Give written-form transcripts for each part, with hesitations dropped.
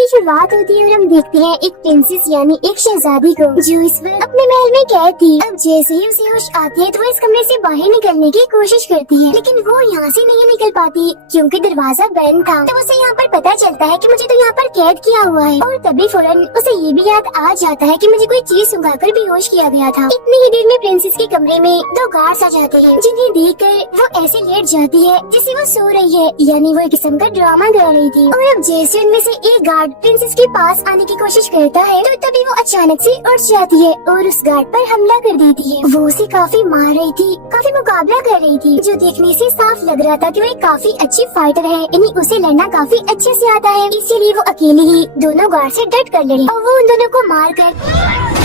की शुरुआत होती है और हम देखते हैं एक प्रिंसेस यानी एक शहजादी को जो इस वक्त अपने महल में कैद थी। अब जैसे ही उसे होश आती है तो वो इस कमरे से बाहर निकलने की कोशिश करती है, लेकिन वो यहाँ से नहीं निकल पाती क्योंकि दरवाजा बंद था। तो उसे यहाँ पर पता चलता है कि मुझे तो यहाँ पर कैद किया हुआ है, और तभी फौरन उसे ये भी याद आ जाता है कि मुझे कोई चीज सुंघाकर बेहोश किया गया था। इतनी ही देर में प्रिंसेस के कमरे में दो गार्ड्स आ जाते हैं, जिन्हें देखकर वो ऐसे लेट जाती है जैसे वो सो रही है, यानी वो एक किस्म का ड्रामा कर रही थी। और अब जैसे उनमें से एक गार्ड प्रिंसेस के पास आने की कोशिश करता है तो तभी वो अचानक से उठ जाती है और उस गार्ड पर हमला कर देती है। वो उसे काफी मार रही थी, काफी मुकाबला कर रही थी, जो देखने से साफ लग रहा था कि वो एक काफी अच्छी फाइटर है, यानी उसे लड़ना काफी अच्छे से आता है। इसीलिए वो अकेले ही दोनों गार्ड से डट कर लड़ी और वो उन दोनों को मार कर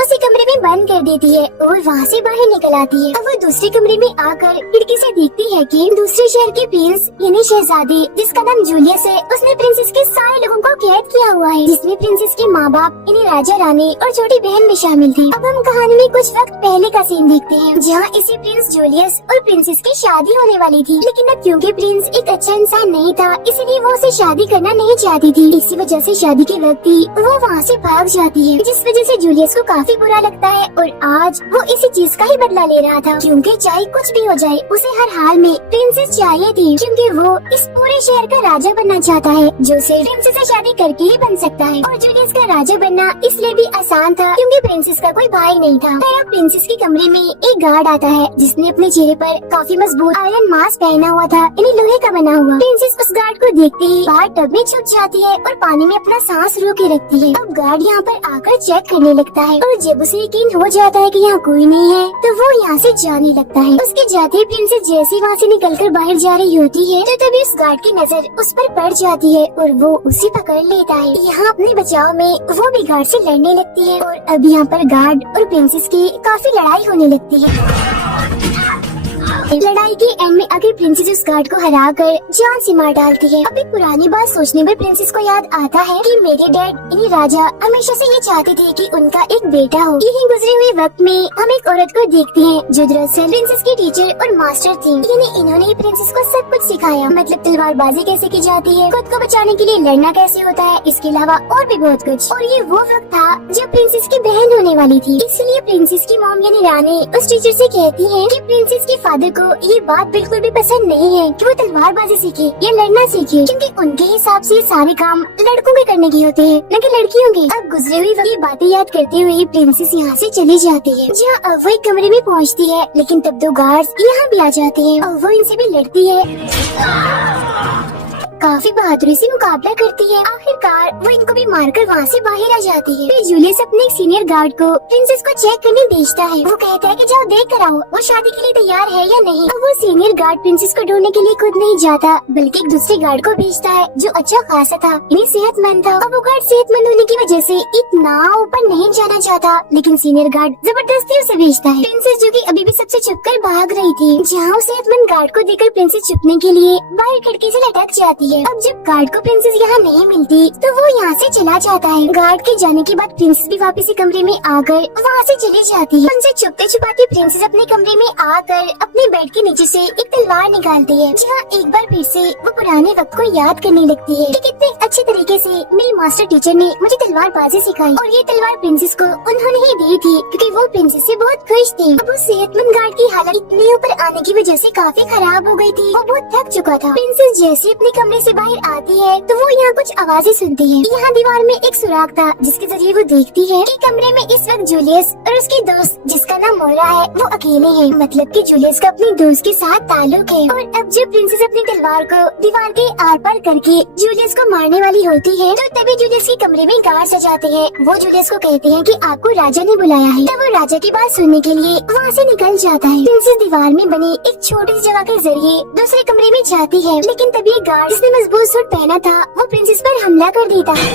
उसी कमरे में बंद कर देती है और वहाँ से बाहर निकल आती है। अब वो दूसरे कमरे में आकर खिड़की से देखती है कि दूसरे शहर के प्रिंस यानी शहजादी जिसका नाम जूलियस है, उसने प्रिंसेस के सारे लोगों को कैद किया हुआ है, जिसमें प्रिंसेस के माँ बाप यानी राजा रानी और छोटी बहन भी शामिल थी। अब हम कहानी में कुछ वक्त पहले का सीन देखते हैं जहाँ इसी प्रिंस जूलियस और प्रिंसेस की शादी होने वाली थी, लेकिन अब क्योंकि प्रिंस एक अच्छा इंसान नहीं था इसलिए वो उसे शादी करना नहीं चाहती थी। इसी वजह से शादी के वक्त ही वो वहाँ से भाग जाती है, जिस वजह से जूलियस को काफी बुरा लगता है और आज वो इसी चीज का ही बदला ले रहा था, क्योंकि चाहे कुछ भी हो जाए उसे हर हाल में प्रिंसेस चाहिए थी, क्योंकि वो इस पूरे शहर का राजा बनना चाहता है जो सिर्फ प्रिंसेस से शादी करके ही बन सकता है। और जूलियस का राजा बनना इसलिए भी आसान था क्योंकि प्रिंसेस का कोई भाई नहीं था। फिर अब प्रिंसेस के कमरे में एक गार्ड आता है जिसने अपने चेहरे पर काफी मजबूत आयरन मास्क पहना हुआ था, यानी लोहे का बना हुआ। प्रिंसेस उस गार्ड को देखते ही बाहर टब में छुप जाती है और पानी में अपना सांस रोके रखती है। अब गार्ड यहाँ पर आकर चेक करने लगता है और जब उसे यकीन हो जाता है कि यहाँ कोई नहीं है तो वो यहाँ से जाने लगता है। उसके जाते ही प्रिंसेस जैसे वहाँ से निकलकर बाहर जा रही होती है तो तभी उस गार्ड की नजर उस पर पड़ जाती है और वो उसे पकड़ लेता है। यहाँ अपने बचाव में वो भी गार्ड से लड़ने लगती है और अब यहाँ पर गार्ड और प्रिंसेस की काफी लड़ाई होने लगती है। लड़ाई के एंड में आखिर प्रिंसेस उस गार्ड को हरा कर जान से मार डालती है। अब एक पुरानी बात सोचने में प्रिंसेस को याद आता है कि मेरे डैड यानी राजा हमेशा से ये चाहते थे कि उनका एक बेटा हो। यही गुजरे हुए वक्त में हम एक औरत को देखते हैं जो दरअसल प्रिंसेस की टीचर और मास्टर थी, यानी इन्होंने प्रिंसेस को सब कुछ सिखाया, मतलब तलवारबाजी कैसे की जाती है, खुद को बचाने के लिए लड़ना कैसे होता है, इसके अलावा और भी बहुत कुछ। और ये वो वक्त था जब प्रिंसेस की बहन होने वाली थी, इसलिए प्रिंसेस की मॉम यानी रानी उस टीचर से कहती है कि प्रिंसेस के फादर को ये बात बिल्कुल भी पसंद नहीं है कि वो तलवारबाजी सीखे या लड़ना सीखे, क्योंकि उनके हिसाब से सारे काम लड़कों के करने के होते हैं न कि लड़कियों के। अब गुजरे हुए ये बातें याद करते हुए प्रिंसेस यहाँ से चली जाती है, जहाँ अब वो एक कमरे में पहुँचती है, लेकिन तब दो गार्ड्स यहाँ भी आ जाते हैं और वो इनसे भी लड़ती है, काफी बहादुरी से मुकाबला करती है। आखिरकार वो इनको भी मारकर वहाँ से बाहर आ जाती है। फिर जूलियस अपने सीनियर गार्ड को प्रिंसेस को चेक करने भेजता है। वो कहता है कि जाओ देख कर आओ वो शादी के लिए तैयार है या नहीं। अब वो सीनियर गार्ड प्रिंसेस को ढूंढने के लिए खुद नहीं जाता बल्कि एक दूसरे गार्ड को भेजता है जो अच्छा खासा था, यानी सेहतमंद था। अब वो गार्ड सेहतमंद होने की वजह से इतना ऊपर नहीं जाना चाहता, लेकिन सीनियर गार्ड जबरदस्ती उसे भेजता है। प्रिंसेस जो की अभी भी सबसे छुपकर भाग रही थी, जहाँ सेहतमंद गार्ड को देखकर प्रिंसेस छुपने के लिए बाहर खिड़की से लटक जाती है। अब जब गार्ड को प्रिंसेस यहाँ नहीं मिलती तो वो यहाँ से चला जाता है। गार्ड के जाने के बाद प्रिंसेस भी वापस कमरे में आकर वहाँ से चली जाती है। उनसे छुपते छुपाते प्रिंसेस अपने कमरे में आकर अपने बेड के नीचे से एक तलवार निकालती है, जहाँ एक बार फिर से वो पुराने वक्त को याद करने लगती है कि कितने अच्छे तरीके से मेरी मास्टर टीचर ने मुझे तलवारबाजी सिखाई, और ये तलवार प्रिंसेस को उन्होंने ही दी थी क्योंकि वो प्रिंसेस से बहुत खुश थी। अब उस सेहतमंद गार्ड की हालत इतने ऊपर आने की वजह से काफी खराब हो गई थी, वो बहुत थक चुका था। प्रिंसेस जैसे अपने कमरे से बाहर आती है तो वो यहाँ कुछ आवाजें सुनती है। यहाँ दीवार में एक सुराग था जिसके जरिए वो देखती है कि कमरे में इस वक्त जूलियस और उसकी दोस्त जिसका नाम मोरा है वो अकेले हैं, मतलब कि जूलियस का अपने दोस्त के साथ ताल्लुक है। और अब जब प्रिंसेस अपनी तलवार को दीवार के आर पार करके जूलियस को मारने वाली होती है तो तभी जूलियस के कमरे में गार्ड आ जाते हैं। वो जूलियस को कहते हैं कि आपको राजा ने बुलाया है। तब वो राजा की बात सुनने के लिए वहाँ से निकल जाता है। प्रिंसेस दीवार में बनी एक छोटी सी जगह के जरिए दूसरे कमरे में जाती है, लेकिन तभी गार्ड जिसने मजबूत सूट पहना था वो प्रिंसेस पर हमला कर देता है।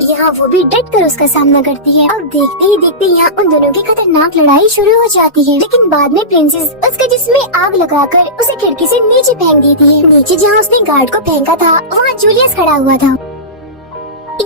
यहाँ वो भी डट कर उसका सामना करती है। अब देखते ही देखते यहाँ उन दोनों की खतरनाक लड़ाई शुरू हो जाती है, लेकिन बाद में प्रिंसेस उसके जिस्म में आग लगाकर उसे खिड़की से नीचे फेंक देती है। नीचे जहाँ उसने गार्ड को फेंका था वहाँ जूलियस खड़ा हुआ था।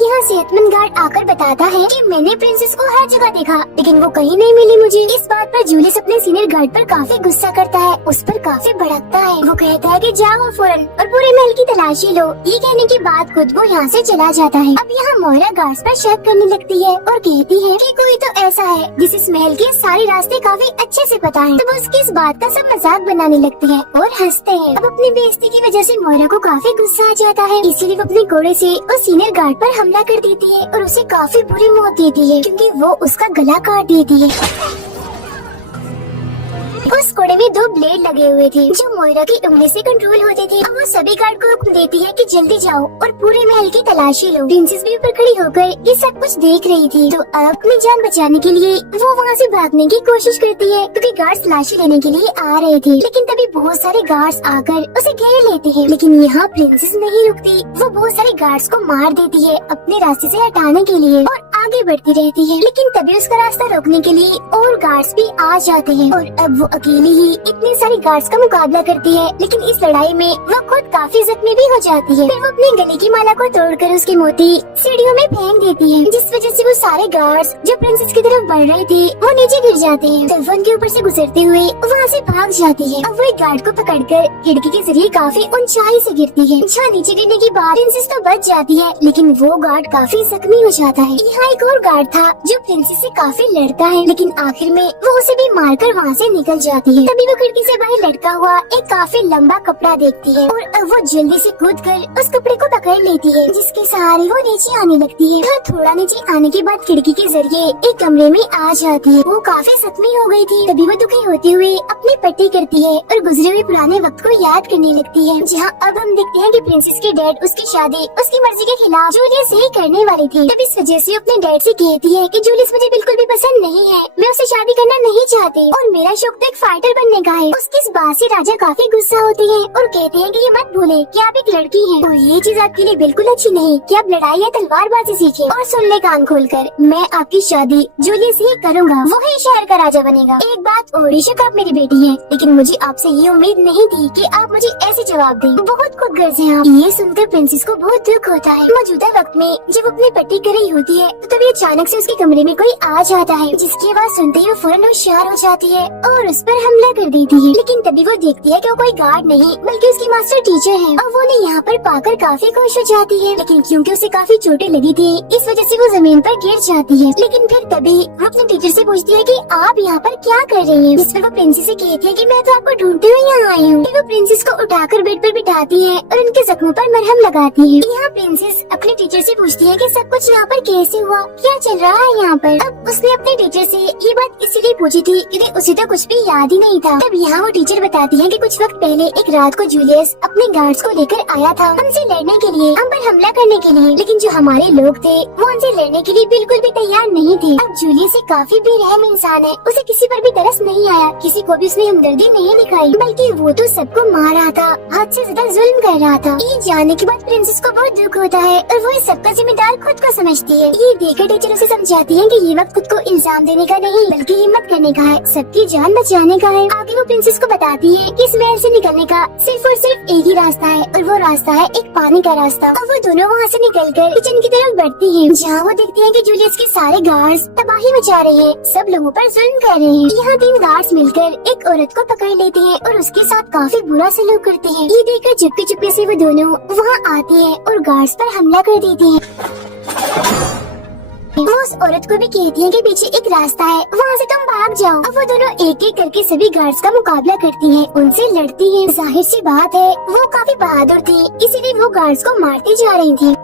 यहाँ सेहतमंद गार्ड आकर बताता है कि मैंने प्रिंसेस को हर जगह देखा, लेकिन वो कहीं नहीं मिली मुझे। इस बात पर जूलियस अपने सीनियर गार्ड पर काफी गुस्सा करता है, उस पर काफी भड़कता है। वो कहता है कि जाओ फौरन और पूरे महल की तलाशी लो। ये कहने के बाद खुद वो यहाँ से चला जाता है। अब यहाँ मोइरा गार्ड्स पर शक करने लगती है और कहती है कि कोई तो ऐसा है जिसे इस महल के सारे रास्ते काफी अच्छे से पता है। तो वो उसकी इस बात का सब मजाक बनाने लगते हैं और हंसते हैं। अब अपनी बेइज्जती की वजह से मोइरा को काफी गुस्सा आ जाता है, इसीलिए वो अपने घोड़े से उस सीनियर गार्ड पर हमला कर देती है और उसे काफी बुरी मौत देती है, क्योंकि वो उसका गला काट देती है। उस घोड़े में 2 ब्लेड लगे हुए थे जो मोइरा की उंगली से कंट्रोल होते थे। अब वो सभी गार्ड को हुक्म देती है कि जल्दी जाओ और पूरे महल की तलाशी लो। प्रिंसेस भी ऊपर खड़ी होकर ये सब कुछ देख रही थी, तो अब अपनी जान बचाने के लिए वो वहाँ से भागने की कोशिश करती है, क्योंकि गार्ड्स तलाशी लेने के लिए आ रहे थे। लेकिन तभी बहुत सारे गार्ड्स आकर उसे घेर लेते हैं, लेकिन यहाँ प्रिंसेस नहीं रुकती। वो बहुत सारे गार्ड्स को मार देती है अपने रास्ते से हटाने के लिए और आगे बढ़ती रहती है। लेकिन तभी उसका रास्ता रोकने के लिए और गार्ड्स भी आ जाते हैं और अब वो अकेली ही इतने सारे गार्ड्स का मुकाबला करती है। लेकिन इस लड़ाई में वो खुद काफी जख्मी भी हो जाती है। फिर वो अपने गले की माला को तोड़कर उसके मोती सीढ़ियों में फेंक देती है, जिस वजह से वो सारे गार्ड्स जो प्रिंसेस की तरफ बढ़ रहे थे वो नीचे गिर जाते हैं। तब वो उनके ऊपर से गुजरते हुए वहाँ से भाग जाती है। अब वो एक गार्ड को पकड़कर खिड़की के जरिए काफी ऊंचाई से गिरती है, जहाँ नीचे गिरने के बाद प्रिंसेस तो बच जाती है, लेकिन वो गार्ड काफी जख्मी हो जाता है। यहाँ एक और गार्ड था जो प्रिंसेस से काफी लड़ता है, लेकिन आखिर में वो उसे भी मारकर वहाँ से निकल जाती है। तभी वो खिड़की से बाहर लटका हुआ एक काफी लंबा कपड़ा देखती है और अब वो जल्दी से कूदकर उस कपड़े को पकड़ लेती है, जिसके सहारे वो नीचे आने लगती है। और थोड़ा नीचे आने के बाद खिड़की के जरिए एक कमरे में आ जाती है। वो काफी जख्मी हो गई थी। तभी वो दुखी होते हुए अपनी पट्टी करती है और गुजरे हुए पुराने वक्त को याद करने लगती है, जहाँ अब हम देखते हैं कि प्रिंसेस के डैड उसकी शादी उसकी मर्जी के खिलाफ जूलियस से ही करने वाले थे। तब इस वजह से अपने डैड से कहती है कि जूलियस मुझे बिल्कुल भी पसंद नहीं है, मैं उससे शादी करना नहीं चाहती और मेरा शौक तो एक फाइटर बनने का है। उसकी इस बात से राजा काफी गुस्सा होते हैं और कहते हैं कि ये मत भूले कि आप एक लड़की हैं और ये चीज आपके लिए बिल्कुल अच्छी नहीं कि आप लड़ाई या तलवारबाजी सीखें। और सुन ले कान खोलकर, मैं आपकी शादी जूलियस से ही करूँगा, वो ही शहर का राजा बनेगा। एक बात और, बेशक आप मेरी बेटी है, लेकिन मुझे आपसे ये उम्मीद नहीं थी कि आप मुझे ऐसे जवाब दें। बहुत खुदगर्ज हैं आप। ये सुनकर प्रिंसेस को बहुत दुख होता है। मौजूदा वक्त में जब अपनी पट्टी कर रही होती है तो तभी अचानक से उसके कमरे में कोई आ जाता है, जिसकी आवाज सुनते ही वो फौरन होशियार हो जाती है और उस पर हमला कर देती है। लेकिन तभी वो देखती है कि वो कोई गार्ड नहीं बल्कि उसकी मास्टर टीचर है और वो उन्हें यहाँ पर पाकर काफी खुश हो जाती है। लेकिन क्योंकि उसे काफी चोटें लगी थी, इस वजह से वो जमीन पर गिर जाती है। लेकिन फिर तभी वो अपने टीचर से पूछती है कि आप यहाँ पर क्या कर रही हैं? इस पर वो प्रिंसेस से कहती है कि मैं तो आपको ढूंढते हुए यहाँ आई हूँ। फिर वो प्रिंसेस को उठाकर बेड पर बिठाती है और उनके जख्मों पर मरहम लगाती है। यहाँ प्रिंसेस अपने टीचर से पूछती है कि सब कुछ यहाँ पर कैसे हुआ, क्या चल रहा है यहाँ पर। अब उसने अपने टीचर से ये बात इसीलिए पूछी थी क्योंकि उसे तो कुछ भी याद ही नहीं था। तब यहाँ वो टीचर बताती है कि कुछ वक्त पहले एक रात को जूलियस अपने गार्ड्स को लेकर आया था हमसे लड़ने के लिए, हम पर हमला करने के लिए, लेकिन जो हमारे लोग थे वो उनसे लड़ने के लिए बिल्कुल भी तैयार नहीं थे। अब जूलियस एक काफी बेरहम इंसान है, उसे किसी पर भी तरस नहीं आया, किसी को भी उसने हमदर्दी नहीं दिखाई, बल्कि वो तो सबको मार रहा था, हद से ज्यादा जुल्म कर रहा था। ये जानने के बाद प्रिंसेस को बहुत दुख होता है और वो इस सबका जिम्मेदार खुद को समझती है। ये देखकर टीचर उसे समझाती है कि ये वक्त खुद को इल्जाम देने का नहीं बल्कि हिम्मत करने का है, सबकी जान बचाने का है। आगे वो प्रिंसेस को बताती है कि इस महल से निकलने का सिर्फ और सिर्फ एक ही रास्ता है और वो रास्ता है एक पानी का रास्ता। और वो दोनों वहाँ से निकलकर किचन की तरफ बढ़ती हैं, जहाँ वो देखती है कि जूलियस के सारे गार्ड्स तबाही मचा रहे हैं, सब लोगों पर जुल्म कर रहे हैं। यहाँ 3 गार्ड्स मिलकर एक औरत को पकड़ लेते हैं और उसके साथ काफी बुरा सलूक करते हैं। ये देखकर चुपके चुपके से वो दोनों वहाँ आते हैं और गार्ड्स पर हमला कर देते हैं। वो उस औरत को भी कहती है कि पीछे एक रास्ता है, वहाँ से तुम भाग जाओ। अब वो दोनों एक एक करके सभी गार्ड्स का मुकाबला करती हैं, उनसे लड़ती हैं। जाहिर सी बात है वो काफी बहादुर थी, इसीलिए वो गार्ड्स को मारती जा रही थी।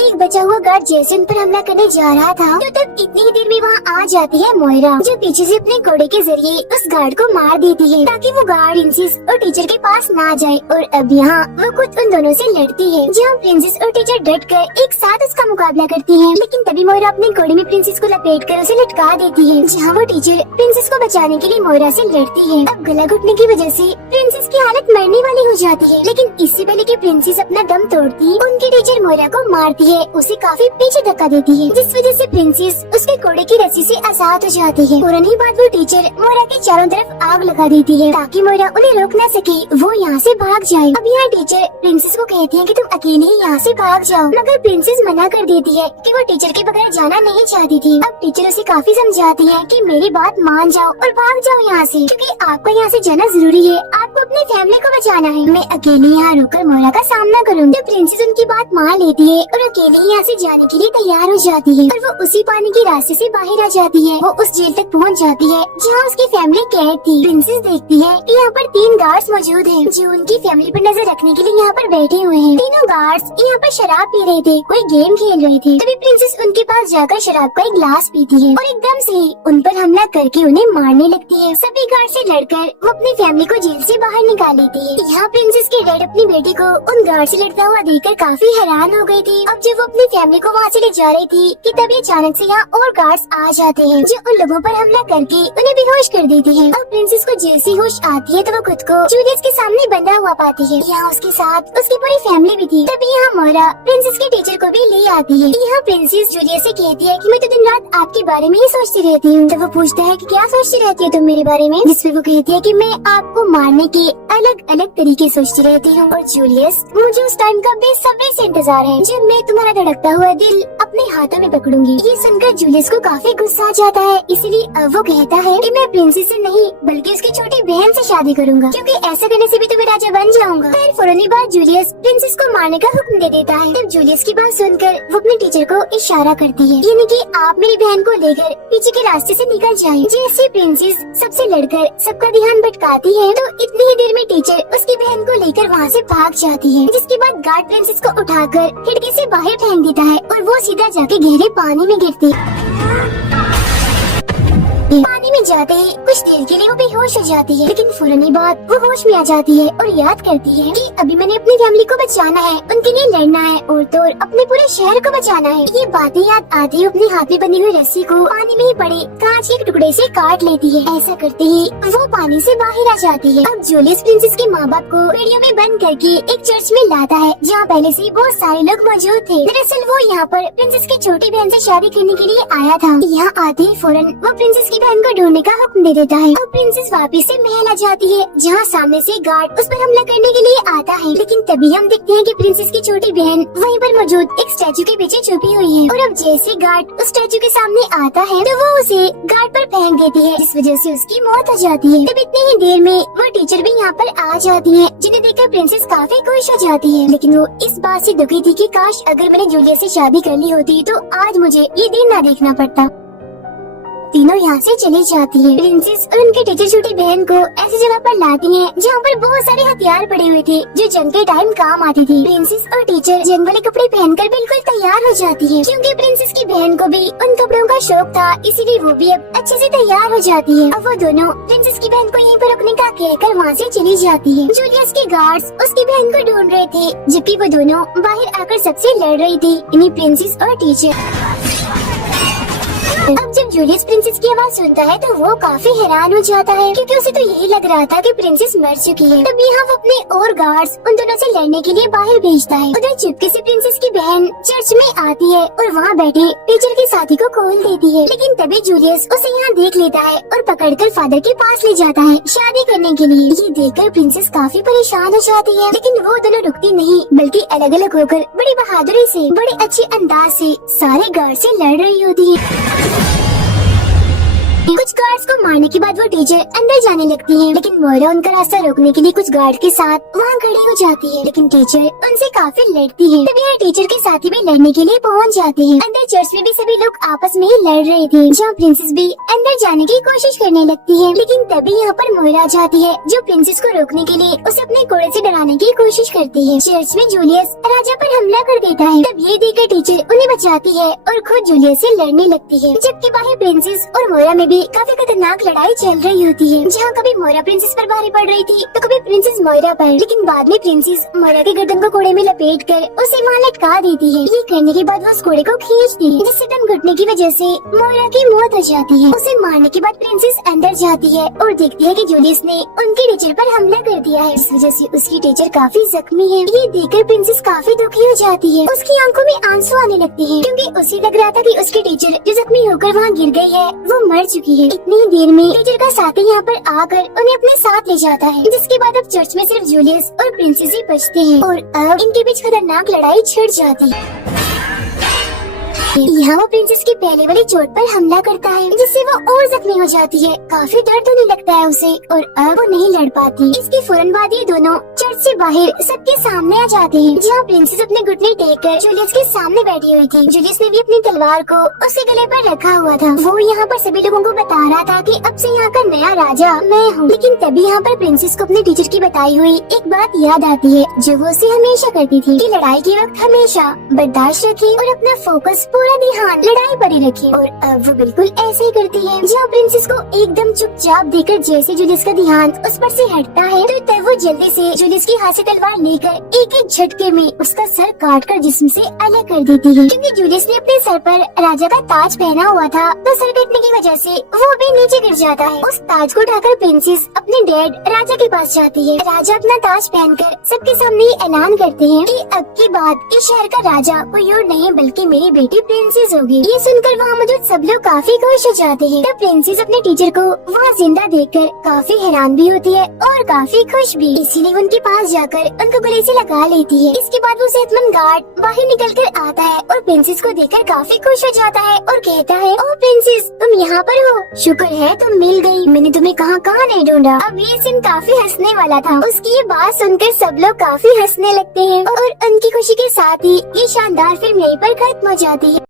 एक बचा हुआ गार्ड जैसे उन पर हमला करने जा रहा था तो तब इतनी ही देर में वहाँ आ जाती है मोइरा, जो पीछे से अपने घोड़े के जरिए उस गार्ड को मार देती है ताकि वो गार्ड प्रिंसेस और टीचर के पास ना जाए। और अब यहाँ वो खुद उन दोनों से लड़ती है, जहाँ प्रिंसेस और टीचर डट कर एक साथ उसका मुकाबला करती है। लेकिन तभी मोइरा अपने घोड़े में प्रिंसेस को लपेट कर उसे लटका देती है, जहाँ वो टीचर प्रिंसेस को बचाने के लिए मोइरा से लड़ती है। अब गला घुटने की वजह से प्रिंसेस की हालत मरने वाली हो जाती है, लेकिन इससे पहले कि प्रिंसेस अपना दम तोड़ती उनकी टीचर मोइरा को मारती है उसे काफी पीछे धक्का देती है, जिस वजह से प्रिंसेस उसके घोड़े की रस्सी से आजाद हो जाती है। फौरन ही बाद वो टीचर मोइरा के चारों तरफ आग लगा देती है ताकि मोइरा उन्हें रोक न सके, वो यहाँ से भाग जाए। अब यहाँ टीचर प्रिंसेस को कहती है कि तुम अकेले ही यहाँ से भाग जाओ, मगर प्रिंसेस मना कर देती है कि वो टीचर के बगैर जाना नहीं चाहती थी। अब टीचर उसे काफी समझाती है कि मेरी बात मान जाओ और भाग जाओ यहाँ से, क्योंकि आपको यहाँ से जाना जरूरी है, आपको अपनी फैमिली को बचाना है। मैं अकेले यहाँ रुककर मोइरा का सामना करूँगी। तो प्रिंसेस उनकी बात मान लेती है और अकेले यहाँ से जाने के लिए तैयार हो जाती है और वो उसी पानी के रास्ते से बाहर आ जाती है। वो उस जेल तक पहुँच जाती है जहाँ उसकी फैमिली कैद थी। प्रिंसेस देखती है कि यहाँ पर 3 गार्ड्स मौजूद हैं जो उनकी फैमिली पर नजर रखने के लिए यहाँ पर बैठे हुए हैं। तीनों गार्ड्स यहाँ पर शराब पी रहे थे, कोई गेम खेल रहे थे। तभी प्रिंसेस उनके पास जाकर शराब का एक गिलास पीती है और एकदम से उन पर हमला करके उन्हें मारने लगती है। सभी गार्ड से लड़कर वो अपनी फैमिली को जेल से बाहर निकाल लेती है। यहाँ प्रिंसेस के डैड अपनी बेटी को उन गार्ड से लड़ता हुआ देखकर काफी हैरान हो गई थी। अब जब वो अपनी फैमिली को वहाँ से ले जा रही थी कि तभी अचानक से यहाँ और गार्ड्स आ जाते हैं जो उन लोगों पर हमला करके उन्हें बेहोश कर देते हैं। अब प्रिंसेस को जेल से होश आती है तो वो खुद को जूलियस के सामने बंधा हुआ पाती है। यहाँ उसके साथ उसकी पूरी फैमिली भी थी। तभी यहाँ मोइरा प्रिंसेस के टीचर को भी ले आती है। यहाँ प्रिंसेस जूलियस से कहती है कि मैं तो दिन रात आपके बारे में ही सोचती रहती हूँ। तो वो पूछता है कि क्या सोचती रहती है तुम मेरे बारे में, जिसपे वो कहती है कि मैं आपको मारने के अलग अलग तरीके सोचती रहती हूँ। और जूलियस, मुझे उस टाइम का बेसब्री से इंतजार है जब मैं तुम्हारा धड़कता हुआ दिल अपने हाथों में पकड़ूंगी। ये सुनकर जूलियस को काफी गुस्सा आ जाता है, इसलिए अब वो कहता है कि मैं प्रिंसेस से नहीं बल्कि उसकी छोटी बहन से शादी करूंगा, क्योंकि ऐसा करने से भी तो मैं राजा बन जाऊंगा। फिर फौरन बाद जूलियस प्रिंसेस को मारने का हुक्म दे देता है। तब जूलियस की बात सुनकर वो अपने टीचर को इशारा करती है, यानी कि आप मेरी बहन को लेकर पीछे के रास्ते से निकल जाएं। जैसे प्रिंसेस सबसे लड़कर सबका ध्यान भटकाती है तो इतनी ही देर में टीचर उसकी बहन को लेकर वहाँ से भाग जाती है, जिसके बाद गार्ड प्रिंसेस को उठाकर खिड़की से बाहर फेंक देता है और वो सीधा जाके गहरे पानी में गिरती है। पानी में जाते ही कुछ देर के लिए वो बेहोश हो जाती है, लेकिन फौरन बाद वो होश में आ जाती है और याद करती है कि अभी मैंने अपनी फैमिली को बचाना है, उनके लिए लड़ना है और तो और अपने पूरे शहर को बचाना है। ये बातें याद आती है अपने हाथ में बनी हुई रस्सी को पानी में ही पड़े कांच के टुकड़े से काट लेती है। ऐसा करते ही वो पानी से बाहर आ जाती है। अब जूलियस प्रिंसेस के माँ बाप को बेड़ियों में बंद करके एक चर्च में लाता है जहाँ पहले से बहुत सारे लोग मौजूद थे। दरअसल वो यहाँ पर प्रिंसेस की छोटी बहन से शादी करने के लिए आया था। यहाँ आते ही फौरन वो प्रिंसेस की बहन को ढूंढने का हुक्म दे देता है और प्रिंसेस वापस से महल आ जाती है जहाँ सामने से गार्ड उस पर हमला करने के लिए आता है। लेकिन तभी हम देखते हैं कि प्रिंसेस की छोटी बहन वहीं पर मौजूद एक स्टैचू के पीछे छुपी हुई है और अब जैसे गार्ड उस स्टैचू के सामने आता है तो वो उसे गार्ड पर फेंक देती है, जिस वजह से उसकी मौत हो जाती है। तब इतनी ही देर में वो टीचर भी यहाँ पर आ जाती है, जिन्हें देखकर प्रिंसेस काफी खुश हो जाती है। लेकिन वो इस बात से दुखी थी कि काश अगर मैंने जूलियस से शादी कर ली होती तो आज मुझे ये दिन न देखना पड़ता। तीनों यहाँ से चली जाती है। प्रिंसेस और उनके टीचर छोटी बहन को ऐसी जगह पर लाती हैं जहाँ पर बहुत सारे हथियार पड़े हुए थे जो जंग के टाइम काम आती थी। प्रिंसेस और टीचर जंग वाले कपड़े पहनकर बिल्कुल तैयार हो जाती है, क्योंकि प्रिंसेस की बहन को भी उन कपड़ों का शौक था, इसीलिए वो भी अब अच्छे से तैयार हो जाती है। अब वो दोनों प्रिंसेस की बहन को यहीं पर रुकने का कहकर वहाँ से चली जाती है। जूलियस के गार्ड्स उसकी बहन को ढूंढ रहे थे, जबकि वो दोनों बाहर आकर सबसे लड़ रही थी, यानी प्रिंसेस और टीचर। अब जब जूलियस प्रिंसेस की आवाज सुनता है तो वो काफी हैरान हो जाता है, क्योंकि उसे तो यही लग रहा था कि प्रिंसेस मर चुकी है। तब यहाँ वो अपने और गार्ड्स उन दोनों से लड़ने के लिए बाहर भेजता है। उधर चुपके से प्रिंसेस की बहन चर्च में आती है और वहाँ बैठे टीचर के साथी को खोल देती है। लेकिन तभी जूलियस उसे यहाँ देख लेता है और पकड़कर फादर के पास ले जाता है शादी करने के लिए। ये देखकर प्रिंसेस काफी परेशान हो जाती है, लेकिन वो दोनों रुकती नहीं, बल्कि अलग अलग होकर बड़ी बहादुरी से बड़े अच्छे अंदाज से सारे गार्ड से लड़ रही होती है। कुछ गार्ड्स को मारने के बाद वो टीचर अंदर जाने लगती है, लेकिन मोइरा उनका रास्ता रोकने के लिए कुछ गार्ड के साथ वहाँ खड़ी हो जाती है, लेकिन टीचर उनसे काफी लड़ती है। तभी यहाँ टीचर के साथी भी लड़ने के लिए पहुँच जाते हैं। अंदर चर्च में भी सभी लोग आपस में ही लड़ रहे थे, जहाँ प्रिंसेस भी अंदर जाने की कोशिश करने लगती है। लेकिन तभी यहाँ पर मोइरा आ जाती है, जो प्रिंसेस को रोकने के लिए उसे अपने घोड़े से डराने की कोशिश करती है। चर्च में जूलियस राजा पर हमला कर देता है। तब ये देखकर टीचर उन्हें बचाती है और खुद जूलियस से लड़ने लगती है, जबकि बाहर प्रिंसेस और मोइरा में भी काफी खतरनाक लड़ाई चल रही होती है, जहाँ कभी मोयरा प्रिंसेस पर भारी पड़ रही थी तो कभी प्रिंसेस मोयरा पर। लेकिन बाद में प्रिंसेस मोयरा के गर्दन को कोड़े में लपेट कर उसे वहाँ लटका देती है। ये करने के बाद वो उस कोड़े को खींचती है, जिससे दम घुटने की वजह से मोयरा की मौत हो जाती है। उसे मारने के बाद प्रिंसेस अंदर जाती है और देखती है कि जूलियस ने उनके टीचर पर हमला कर दिया है। इस वजह से उसकी टीचर काफी जख्मी है। ये देखकर प्रिंसेस काफी दुखी हो जाती है। उसकी आंखों में आंसू आने लगते हैं, क्योंकि उसे लग रहा था कि उसकी टीचर जो जख्मी होकर वहाँ गिर गई है वो मर चुकी है। इतनी ही देर में टीचर का साथी यहाँ पर आकर उन्हें अपने साथ ले जाता है, जिसके बाद अब चर्च में सिर्फ जूलियस और प्रिंसेस ही बचते हैं और अब इनके बीच खतरनाक लड़ाई छिड़ जाती है। यहाँ वो प्रिंसेस की पहले वाली चोट पर हमला करता है, जिससे वो और जख्मी हो जाती है। काफी दर्द होने लगता है उसे और अब वो नहीं लड़ पाती। इसके फौरन बाद ये दोनों चर्च से बाहर सबके सामने आ जाते हैं, जहाँ प्रिंसेस अपने घुटने टेक कर जूलियस के सामने बैठी हुई थी। जूलियस ने भी अपनी तलवार को उसके गले पर रखा हुआ था। वो यहाँ पर सभी लोगों को बता रहा था कि अब से यहाँ का नया राजा मैं हूँ। लेकिन तभी यहाँ पर प्रिंसेस को अपने टीचर की बताई हुई एक बात याद आती है, जो वो उसे हमेशा करती थी कि लड़ाई के वक्त हमेशा बर्दाश्त रखे और अपना फोकस पूरा ध्यान लड़ाई पर ही रखे। और अब वो बिल्कुल ऐसे ही करती है। जहाँ प्रिंसेस को एकदम चुपचाप देखकर जैसे जूलियस का ध्यान उस पर से हटता है, तो तब वो जल्दी से जूलियस की हाथ से तलवार लेकर एक एक झटके में उसका सर काटकर जिस्म से अलग कर देती है। क्योंकि जूलियस ने अपने सर पर राजा का ताज पहना हुआ था, तो सर कटने की वजह से वो भी नीचे गिर जाता है। उस ताज को उठाकर प्रिंसेस अपने डैड राजा के पास जाती है। राजा अपना ताज पहनकर सबके सामने ये ऐलान करते हैं कि अब की बाद इस शहर का राजा कोई और नहीं बल्कि मेरी बेटी प्रिंसेस होगी। ये सुनकर वहाँ मौजूद सब लोग काफी खुश हो जाते हैं। तब प्रिंसेस अपने टीचर को वहाँ जिंदा देखकर काफी हैरान भी होती है और काफी खुश भी। इसीलिए उनके पास जाकर उनको गले से लगा लेती है। इसके बाद वो सेहतमंद गार्ड बाहर निकल कर आता है और प्रिंसेस को देखकर काफी खुश हो जाता है और कहता है, ओ प्रिंसेस तुम यहाँ पर हो, शुक्र है तुम मिल गई, मैंने तुम्हें कहाँ कहाँ नहीं ढूंढा। अब ये सीन काफी हंसने वाला था। उसकी ये बात सुनकर सब लोग काफी हंसने लगते हैं और उनकी खुशी के साथ ही ये शानदार फिल्म यहीं पर खत्म हो जाती है।